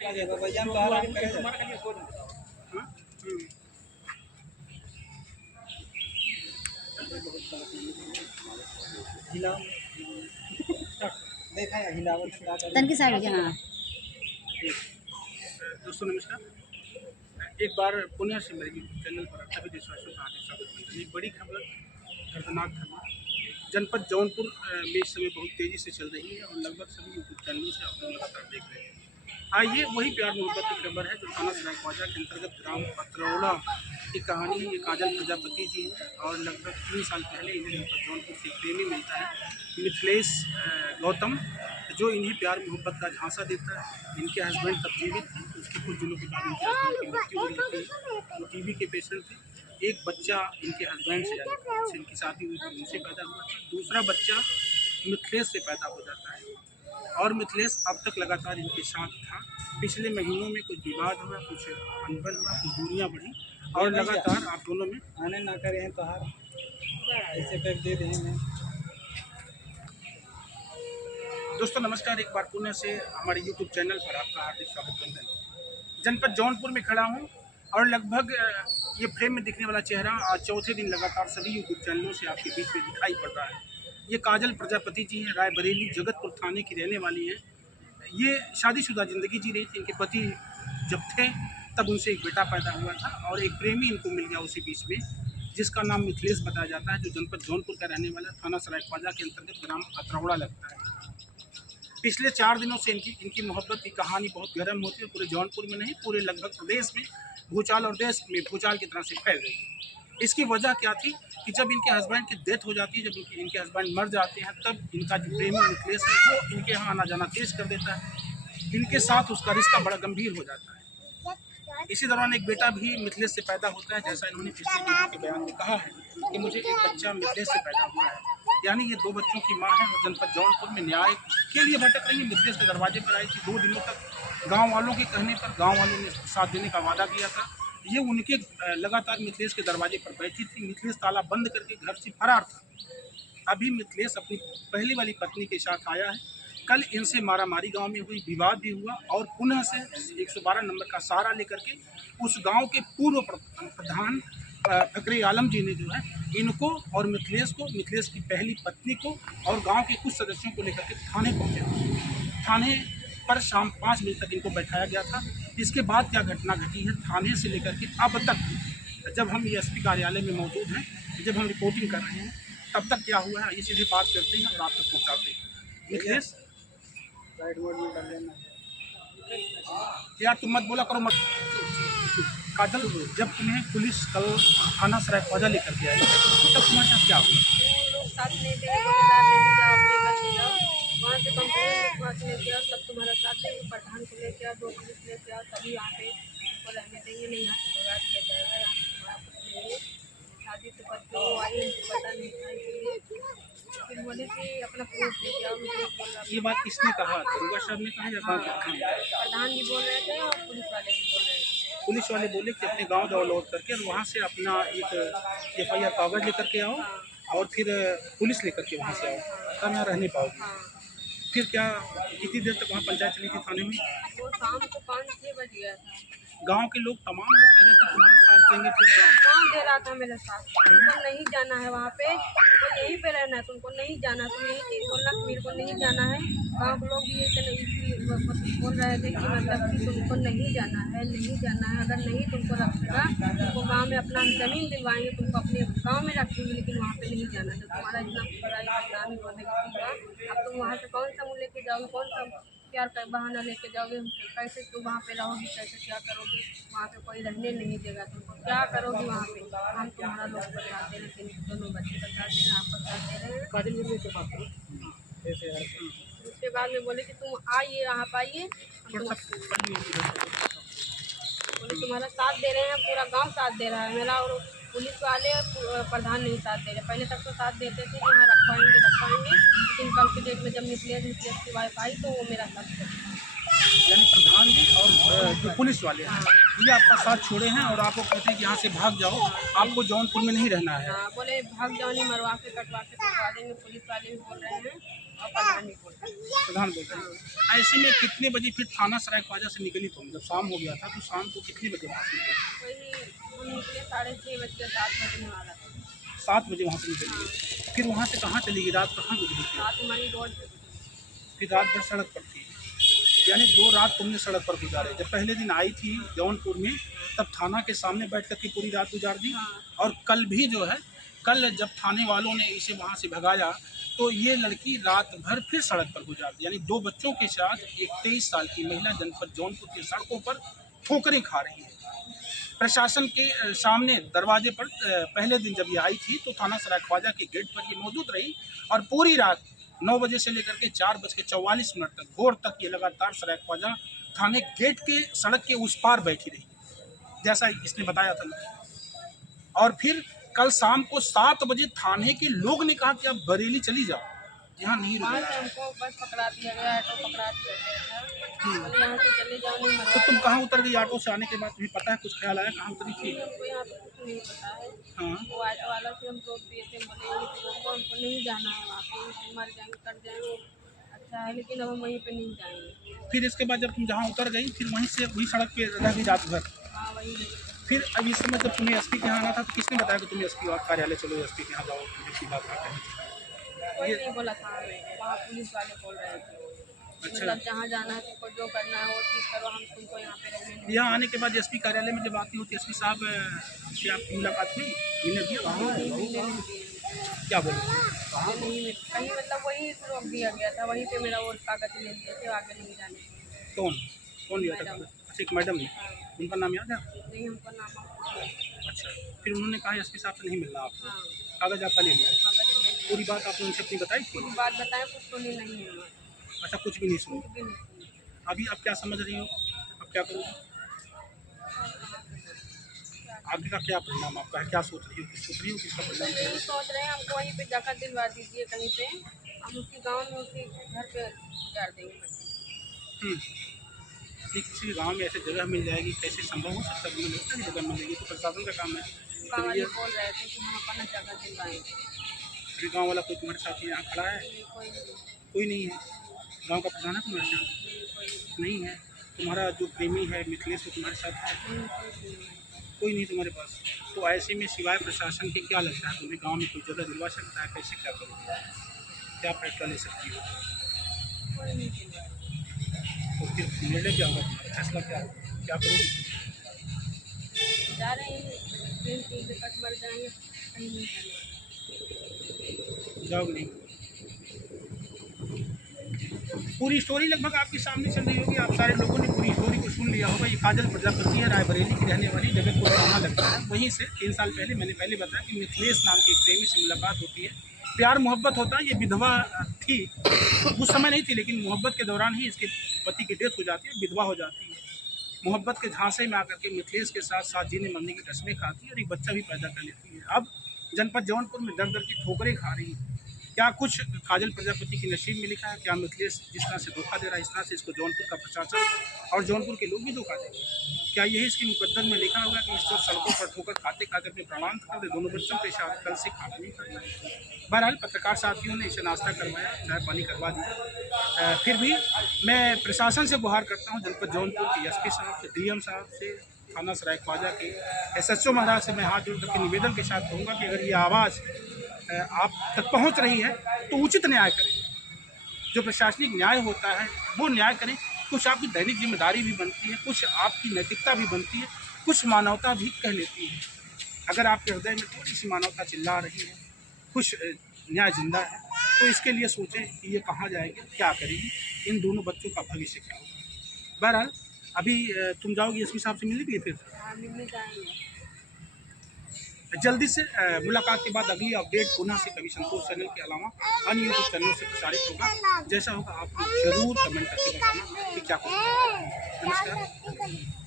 भैया तो आराम करे। हिलाओ देखा है हिलावट तन की साइड हो जाए। हाँ दोस्तों नमस्कार। एक बार पुणे से मेरे चैनल पर सभी देशवासियों का हार्दिक स्वागत है। एक बड़ी खबर, दर्दनाक खबर जनपद जौनपुर में इस समय बहुत तेज़ी से चल रही है और लगभग सभी यूट्यूब चैनलों से आप लोग लगातार देख रहे हैं। आइए वही प्यार मोहब्बत की खबर है जो थाना सराय ख्वाजा के अंतर्गत ग्राम पतरौड़ा की कहानी है। ये काजल प्रजापति जी हैं और लगभग 3 साल पहले इन्हें जनपद जौनपुर से प्रेमी मिलता है, मिथिलेश गौतम, जो इन्हें प्यार मोहब्बत का झांसा देता है। इनके हस्बैंड तब जीवित थे, उसके कुछ दिनों के बाद इनके हस्बैंड की मृत्यु हो गई थी। वो टीबी के पेशेंट थे। एक बच्चा इनके हस्बैंड से यानी इनकी शादी हुई थी उनसे पैदा हुआ था। दूसरा बच्चा मिथिलेश से पैदा हो जाता है और मिथिलेश अब तक लगातार इनके साथ था। पिछले महीनों में कुछ विवाद हुआ, कुछ अनबन हुआ, कुछ दूरियां बढ़ी और लगातार आप दोनों में आने ना करें तो हार ऐसे कर दे दें। दोस्तों नमस्कार। एक बार पुणे से हमारे YouTube चैनल पर आपका हार्दिक स्वागत है। जनपद जौनपुर में खड़ा हूँ और लगभग ये फ्रेम में दिखने वाला चेहरा आज चौथे दिन लगातार सभी यूट्यूब चैनलों से आपके बीच में दिखाई पड़ रहा है। ये काजल प्रजापति जी हैं, रायबरेली जगतपुर थाने की रहने वाली हैं। ये शादीशुदा ज़िंदगी जी रही थी। इनके पति जब थे तब उनसे एक बेटा पैदा हुआ था और एक प्रेमी इनको मिल गया उसी बीच में, जिसका नाम मिथिलेश बताया जाता है, जो जनपद जौनपुर का रहने वाला थाना सराय ख्वाजा के अंतर्गत ग्राम पतरौड़ा लगता है। पिछले 4 दिनों से इनकी मोहब्बत की कहानी बहुत गर्म होती है। पूरे जौनपुर में नहीं, पूरे लगभग प्रदेश में भूचाल और देश में भूचाल की तरह से फैल रही है। इसकी वजह क्या थी कि जब इनके हस्बैंड की डेथ हो जाती है, जब इनके हस्बैंड मर जाते हैं, तब इनका जो प्रेमी मिथिलेश है वो इनके यहाँ आना जाना तेज कर देता है। इनके साथ उसका रिश्ता बड़ा गंभीर हो जाता है। इसी दौरान एक बेटा भी मिथिलेश से पैदा होता है, जैसा इन्होंने पिछले वीडियो के बयान में कहा है कि मुझे एक बच्चा मिथिलेश से पैदा हुआ है। यानी ये 2 बच्चों की माँ है और जनपद जौनपुर में न्याय के लिए भटक रही है। मिथिलेश के दरवाजे पर आई थी 2 दिनों तक। गांव वालों के कहने पर गांव वालों ने साथ देने का वादा किया था। ये उनके लगातार मिथिलेश के दरवाजे पर बैठी थी। मिथिलेश ताला बंद करके घर से फरार था। अभी मिथिलेश अपनी पहली वाली पत्नी के साथ आया है। कल इनसे मारामारी गांव में हुई, विवाद भी हुआ और पुनः से 112 नंबर का सहारा लेकर के उस गांव के पूर्व प्रधान फकरे आलम जी ने जो है इनको और मिथिलेश को, मिथिलेश की पहली पत्नी को और गांव के कुछ सदस्यों को लेकर के थाने पहुंचे। थाने पर शाम 5 बजे तक इनको बैठाया गया था। इसके बाद क्या घटना घटी है थाने से लेकर के अब तक, जब हम एसपी कार्यालय में मौजूद हैं, जब हम रिपोर्टिंग कर रहे हैं, तब तक क्या हुआ है ये सीधी बात करते हैं और आप तक पहुँचाते हैं। मिथिलेश राइट मोड में कर लेना। यार तुम मत बोला करो मत। काजल, जब तुम्हें पुलिस कल थाना सराय ख्वाजा लेकर के आई तब तुम्हारे साथ क्या हुआ? लोग साथ नहीं दे, वहाँ से कंप्लेन किया, सब तुम्हारा साथ देंगे, प्रधान को लेके आओ, 2 पुलिस लेके आओ, तभी यहाँ पे उनको रहने देंगे, नहीं यहाँ से भगा दिया जाएगा, यहाँ से तुम्हारा कुछ नहीं है। शादी से बच्चों आई उनको पता नहीं था, इसलिए फिर बोले कि अपना प्रूफ लेके आओ। मुझे बोल रहा ये बात किसने कहा? दरोगा साहब ने कहा या गाँव के प्रधान? प्रधान जी बोल रहे थे और पुलिस वाले भी बोल रहे थे। पुलिस वाले बोले कि अपने गांव जाओ लौट करके और वहाँ से अपना एक FIR कागज लेकर के आओ और फिर पुलिस लेकर के वहाँ से आओ, तब यहाँ रह नहीं पाओगे। हाँ, फिर क्या कितनी देर तक वहाँ पंचायत चली थी थाने में? वो शाम को 5-6 बज गया था। गांव के लोग, तमाम लोग कह रहे थे तुम्हारा साथ देंगे। फिर कौन दे रहा था मेरे साथ? तुमको नहीं जाना है वहाँ पे, तुमको यहीं पे रहना है, तुमको नहीं जाना, तुम यही चीज़ बोलना कि मेरे को नहीं जाना है। गाँव के लोग भी ये बोल रहे थे कि मतलब कि तुमको नहीं जाना है, नहीं जाना है, अगर नहीं तुमको रखेगा तुमको गाँव में अपना ज़मीन दिलवाएंगे, तुमको अपने गाँव में रखेंगे, लेकिन वहाँ पे नहीं जाना। जब तुम्हारा इतना पढ़ाई परेशानी होने की चीज़ है, अब तुम वहाँ से कौन सा मुँह लेके जाओगे, कौन सा प्यार का बहाना लेके जाओगे, कैसे तुम वहाँ पे रहोगी, कैसे क्या करोगी? वहाँ पे कोई रहने नहीं देगा, तुमको क्या करोगी वहाँ पे? हम तुम्हारा लोग बताते रहे, दोनों बच्चे बताते हैं, आप बताते रहे। काजल जी से बात करो। उसके बाद में बोले कि तुम आइए, यहाँ आइए, बोले तुम्हारा साथ दे रहे हैं, पूरा गाँव साथ दे रहा है मेरा, और पुलिस वाले प्रधान नहीं साथ दे रहे। पहले तक तो साथ देते थे कि यहाँ रखवाएंगे, लेकिन कल के डेट में जब मिथिलेश की वाइफ आई तो वो मेरा साथ छोड़ा। यानी प्रधान जी और जो पुलिस वाले हैं ये आपका साथ छोड़े हैं और आपको कहते हैं कि यहाँ से भाग जाओ, आपको जौनपुर में नहीं रहना है। हाँ, बोले भाग जाओ, नहीं मरवा के कटवा के देंगे, पुलिस वाले भी बोल रहे हैं और प्रधान नहीं बोल रहे हैं। प्रधान बोल रहे हैं। ऐसे में कितने बजे फिर थाना सराय ख्वाजा से निकली तुम? जब शाम हो गया था तो शाम को कितने बजे वहाँ से निकली? वही हम निकले 6:30 बज के 7 बजने वाला था। 7 बजे वहाँ से निकली। हाँ, फिर वहाँ से कहाँ चली गई? रात कहाँ गुजरी थी? रात हमारी रोड पे गुजरी। फिर रात भर सड़क पर थी, यानी 2 रात तुमने सड़क पर गुजारे। जब पहले दिन आई थी जौनपुर में तब थाना के सामने बैठ कर के पूरी रात गुजार दी। हाँ। और कल भी जो है, कल जब थाने वालों ने इसे वहाँ से भगाया तो ये लड़की रात भर फिर सड़क पर गुजार दी, यानी 2 बच्चों के साथ एक 23 साल की महिला जनपद जौनपुर की सड़कों पर ठोकरें खा रही है। प्रशासन के सामने दरवाजे पर पहले दिन जब ये आई थी तो थाना सराय ख्वाजा के गेट पर ये मौजूद रही और पूरी रात 9 बजे से लेकर के 4:44 तक भोर तक ये लगातार सराय ख्वाजा थाने गेट के सड़क के उस पार बैठी रही, जैसा इसने बताया था। और फिर कल शाम को 7 बजे थाने के लोग ने कहा कि आप बरेली चली जाओ, यहाँ नहीं वहाँ रुकना। से हमको बस पकड़ा दिया गया, ऑटो पकड़ा दिया गया था। बोले यहाँ से चले जाओ, नहीं तो मरवा। तुम कहाँ उतर गई? ऑटो से आने के बाद तुम्हें पता है, कुछ ख्याल आया कहाँ उतरी थी? हमको यहाँ पे कुछ नहीं पता है। हाँ, वो ऑटो वाला से हम रोक दिए थे, बोले यहीं पे रोको, हमको नहीं जाना है वहाँ पे, यहीं पे मर जाएंगे कट जाएंगे। अच्छा है, लेकिन अब हम वहीं पे नहीं जाएंगे। फिर इसके बाद जब तुम जहाँ उतर गई फिर वहीं से वही सड़क पे रह गई रात भर। हाँ वही। फिर अब इस समय जब तुम्हें एसपी के यहाँ आना था तो किसने बताया कि तुम एसपी कार्यालय चलो, एसपी के यहाँ जाओ, एसपी बात क्या कही? कोई नहीं बोला था हमें, वहाँ पुलिस वाले बोल रहे थे। अच्छा। मतलब जहाँ जाना है तुमको, जो करना है वो चीज़ करो, हम तुमको यहाँ पे रहने नहीं यहाँ आने के बाद एसपी कार्यालय में जब आती हो तो एसपी साहब से आपकी मुलाकात हुई, मिलने दिया वहाँ? मिलने नहीं दिए। क्या बोले? नहीं मिल कहीं, मतलब वहीं से रोक दिया गया था, वहीं पे मेरा वो कागज ले लिए थे, आगे नहीं जाने दिए। कौन लिया था? अच्छा, एक मैडम ने, उनका नाम याद है? नहीं हमको नाम आपको। अच्छा, फिर उन्होंने कहा एसपी साहब से नहीं मिलना आपको, हाँ, कागज़ आपका ले लिया। कागज ले लिए। पूरी बात आपने उनसे अपनी बताई थी? पूरी बात बताएं, कुछ सुनी नहीं है हमारी, अच्छा, कुछ भी नहीं सुनी। कुछ भी नहीं सुनी। अभी आप क्या समझ रही हो, अब क्या करोगे? आगे का क्या परिणाम आपका है? क्या सोच रही हो, किस सोच रही हो किसका परिणाम है? यही सोच रहे हैं, हमको वहीं पे जगह दिलवा दीजिए कहीं पे, हम उसके गांव में उसके घर पे गुजार देंगे। कि किसी गांव में ऐसी जगह मिल जाएगी, कैसे संभव हो सकता है? मुझे लगता है कि जगह मिलेगी तो प्रशासन का काम है। गाँव तो वाले ये बोल रहे थे कि हम अपना जगह दिलवाएंगे। अभी गाँव वाला कोई तुम्हारे साथ यहाँ खड़ा है? नहीं, कोई नहीं, कोई नहीं है। गाँव का प्रधान है तुम्हारे साथ? नहीं, कोई नहीं है। तुम्हारा जो प्रेमी है मिथिलेश वो तुम्हारे साथ है? नहीं, कोई नहीं। कोई नहीं तुम्हारे पास। तो ऐसे में सिवाय प्रशासन के क्या लगता है तुम्हें गाँव में कोई जगह दिलवा सकता है? कैसे क्या करोगे? क्या फैसला ले सकती हो? कोई नहीं दिलवाएगा। तो फिर निर्णय क्या होगा तुम्हारा? फैसला क्या होगा? क्या करोगे? जा रहे हैं, ट्रेन के कट मर जाएंगे, कहीं नहीं जाना। जाओगे नहीं? पूरी स्टोरी लगभग आपके सामने चल रही होगी, आप सारे लोगों ने पूरी स्टोरी को सुन लिया होगा। ये काजल प्रजापति है, रायबरेली की रहने वाली, जगतपुर थाना लगता है। वहीं से 3 साल पहले मैंने पहले बताया कि मिथिलेश नाम के प्रेमी से मुलाकात होती है, प्यार मोहब्बत होता है। ये विधवा थी, उस समय नहीं थी, लेकिन मोहब्बत के दौरान ही इसके पति की डेथ हो जाती है, विधवा हो जाती है। मोहब्बत के झांसे में आकर के मिथिलेश के साथ साथ जीने मरने की रस्में खाती है और एक बच्चा भी पैदा कर लेती है। अब जनपद जौनपुर में दर दर की ठोकरें खा रही है। क्या कुछ काजल प्रजापति की नसीब में लिखा है? क्या मिथिलेश जिस तरह से धोखा दे रहा है, इस तरह से इसको जौनपुर का प्रशासन और जौनपुर के लोग भी धोखा देंगे? क्या यही इसके मुकद्दर में लिखा होगा कि इस तरह सड़कों पर ठोकर खाते खाते अपने प्रमाण कर दे? दोनों बच्चों के साथ कल से खाना नहीं खाएगा। बहरहाल पत्रकार साथियों ने इसे नाश्ता करवाया, चाय पानी करवा दिया। फिर भी मैं प्रशासन से गुहार करता हूँ, जनपद जौनपुर के एसपी साहब से, डीएम साहब से, थाना सराय ख्वाजा के एसएचओ महाराज से मैं हाथ जोड़ करके निवेदन के साथ कहूँगा कि अगर ये आवाज़ आप तक पहुँच रही है तो उचित न्याय करें। जो प्रशासनिक न्याय होता है वो न्याय करें। कुछ आपकी दैनिक जिम्मेदारी भी बनती है, कुछ आपकी नैतिकता भी बनती है, कुछ मानवता भी कह लेती है। अगर आपके हृदय में थोड़ी सी मानवता चिल्ला रही है, कुछ न्याय जिंदा है, तो इसके लिए सोचें कि ये कहाँ जाएगी, क्या करेगी, इन दोनों बच्चों का भविष्य क्या होगा। बहरहाल अभी तुम जाओगी एसपी साहब से मिलने के लिए? फिर हाँ, मिलने जाएंगे। जल्दी से मुलाकात के बाद अगली अपडेट पुनः से कभी संतोष चैनल के अलावा अन्य यूट्यूब चैनलों से प्रसारित होगा। जैसा होगा आप जरूर कमेंट करके बताना कि क्या कुछ। नमस्कार।